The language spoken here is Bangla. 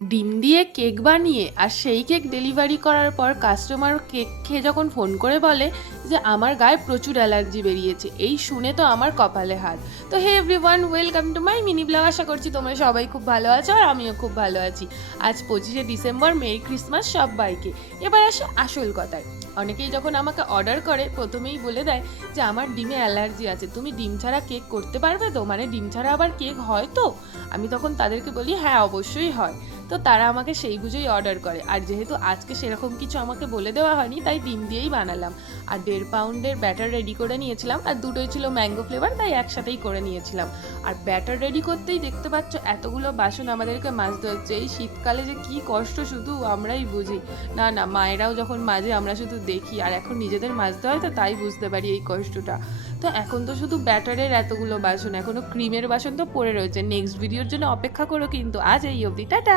ডিম দিয়ে কেক বানিয়ে আর সেই কেক ডেলিভারি করার পর কাস্টমার কেক খেয়ে যখন ফোন করে বলে যে আমার গায়ে প্রচুর অ্যালার্জি বেরিয়েছে, এই শুনে তো আমার কপালে হাত। তো hey everyone, welcome to my mini blog. আশা করছি তোমরা সবাই খুব ভালো আছো আর আমিও খুব ভালো আছি। আজ 25শে ডিসেম্বর, মেরি ক্রিসমাস সবাইকে। এবার আসে আসল কথায়। অনেকেই যখন আমাকে অর্ডার করে প্রথমেই বলে দেয় যে আমার ডিমে অ্যালার্জি আছে, তুমি ডিম ছাড়া কেক করতে পারবে তো, মানে ডিম ছাড়া আবার কেক হয় তো। আমি তখন তাদেরকে বলি হ্যাঁ অবশ্যই হয়। তো তারা আমাকে সেই বুঝেই অর্ডার করে, আর যেহেতু আজকে সেরকম কিছু আমাকে বলে দেওয়া হয়নি তাই ডিম দিয়েই বানালাম। আর 1.5 পাউন্ডের ব্যাটার রেডি করে নিয়েছিলাম, আর দুটোই ছিল ম্যাঙ্গো ফ্লেভার, তাই একসাথেই করে নিয়েছিলাম। আর ব্যাটার রেডি করতেই দেখতে পাচ্ছ এতগুলো বাসন আমাদেরকে মাজতে হচ্ছে। এই শীতকালে যে কি কষ্ট শুধু আমরাই বুঝি, না না মায়েরাও যখন মাজে আমরা শুধু দেখি, আর এখন নিজেদের মাজতে হয় তো তাই বুঝতে পারি এই কষ্টটা। তো এখন তো শুধু ব্যাটারের এতগুলো বাসন, এখনো ক্রিমের বাসন তো পড়ে রয়েছে। নেক্সট ভিডিওর জন্য অপেক্ষা করো, কিন্তু আজ এই অবধি, টাটা।